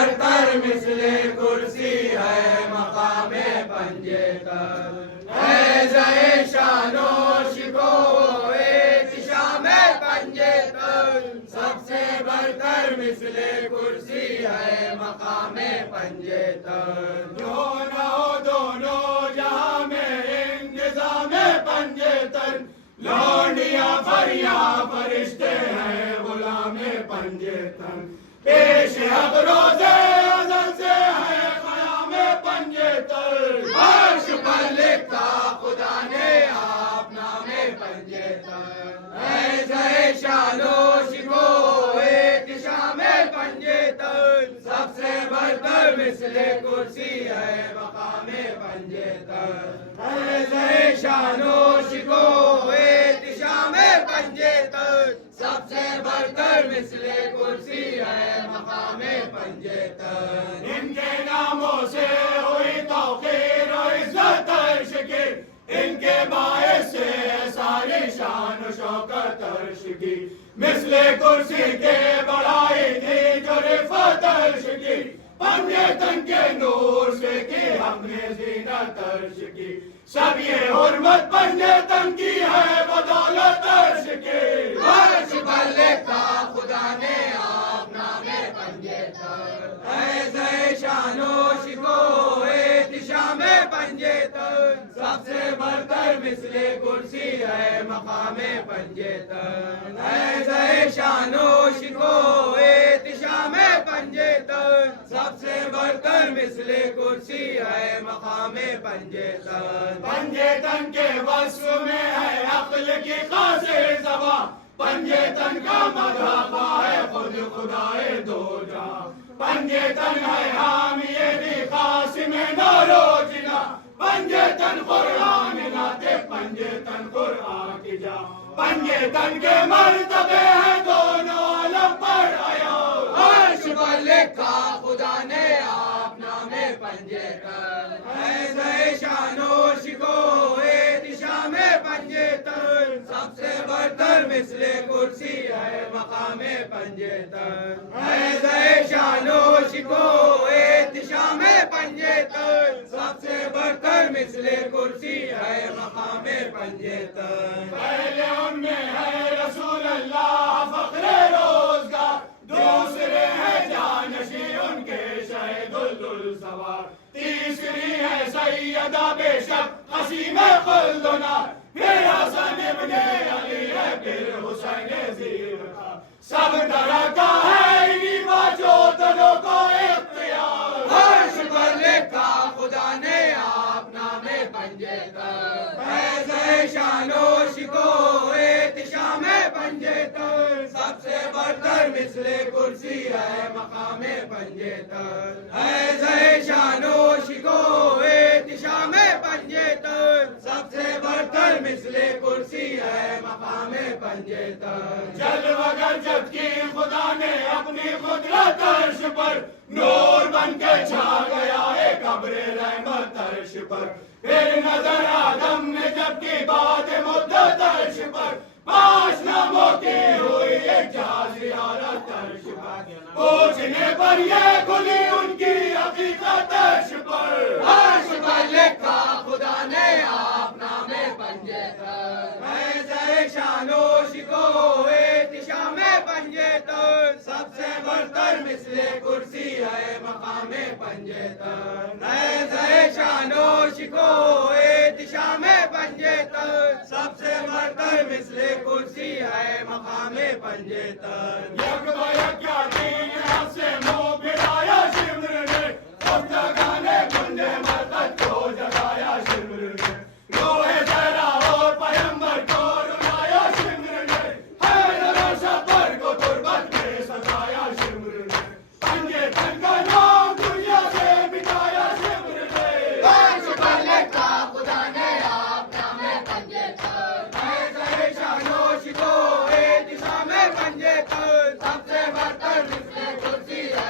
برتر مثل کرسی ہے مقام پنجے تر، ہے زہ شان و شکو احتشام پنجے تر، سب سے برتر مثل کرسی ہے مقام پنجے تر، جو نہ ہو دونوں جہاں میں انتظام پنجے تر، لونڈیاں فریاں فرشتے ہیں غلام پنجے تر، پیش حق روزے ازل سے ہے قیام پنجے تر، عرش پر لکھا خدا نے آپ نام پنجے تر، ہے زہ شان و شکو احتشام پنجے تر، سب سے برتر مثل کرسی ہے مقام پنجے تر، ہے زہ شان و شکو احتشام پنجے تر، سب سے برتر مثل کرسی ہے مقام پنجے تر، ان کے ناموں سے ہوئی توقیر و عزت عرش کی، ان کے باعث سے ساری شان و شوکت عرش کی، مثل کرسی کے بڑائی تھی جو رفعت عرش کی، پنجے تن کے نور سے کی ہم نے زینت عرش کی، سب یہ حرمت پنجے تن کی ہے بدولت عرش کی، عرش پر لکھا خدا نے آپ نام پنجے تر، ہے زہ شان و شکو احتشام پنجے تر، سب سے برتر مثل کرسی ہے مقام پنجے تر، ہے زہ شان و شکو احتشام پنجے تر، سب سے برتر مثل کرسی ہے مقام پنجے تر، پنجے تن کے وصف میں ہے عقل کی قاصر زبان، پنجے تن کا مذہب ہے خود خدائے دو جہاں، پنجے تن ہے حامی بھی قاسم نور و جنا، پنجے تن قرآن ناتے پنجے تن قرآن کی جا، پنجے تن کے مرتبے ہیں دونوں عالم پر آیا، عرش پر لکھا خدا نے آپ نام پنجے تر، ہے زہ شان و شکو احتشام پنجے تر، سب سے برتر مثل کرسی ہے مقام پنجے تر، ہے زہ شان و شکو احتشام پنجے تر، سب سے برتر مثل کرسی ہے مقام پنجے تر، پہلے ان میں ہے رسول اللہ فخر روزگار، دوسرے ہے جانشی ان کے شہید السوار، تیسری ہے سیدہ بے شک قسیم خلد و نار، پھر حسن ابن علی ہے پھر حسین زیر کا، سب طرح کا ہے انہی باجو تنوں کو اختیار، عرش پر لکھا خدا نے آپ نام پنجے تر، ہے زہ شان و شکو احتشام پنجے تر، سب سے برتر مثل کرسی ہے مقام پنجے تر، ہے زہ شان و شکو احتشام پنجے تر، سب سے برتر مثل کرسی ہے مقام پنجے تر، جلوگر جب کی خدا نے اپنی قدرت عرش پر، نور بن کے چھا گیا ہے قبر رحمت عرش پر، پھر نظر آدم نے جب کی بات مدت عرش پر، 5 ناموں کی ہوئی ایک جہاں زیارت عرش پر، پوچھنے پر یہ کھلی ان کی حقیقت عرش پر، عرش پر لکھا خدا نے آپ نام پنجے تر، ہے زہ شان و شکو احتشام پنجے تر، سب سے برتر مثل کرسی ہے مقام پنجے تر، ہے زہ شان و شکو احتشام پنجے تر، سب سے برتر مثل کرسی ہے مقام پنجے تر، یک با یک دین حق سے منہ پھرایا شمر نے، اب جگانے کنڈے مرکز کو جگایا شمر نے، روح زہرا اور پیمبر کو رلایا شمر نے، حیدر و شبر کو تربت میں سجایا شمر نے، پنجے تن کا نام دنیا سے مٹایا شمر نے، عرش پر لکھا خدا نے آپ نام پنجے تر، ہے زہ شان و شکو احتشام پنجے تر، سب سے برتر مثل کرسی ہے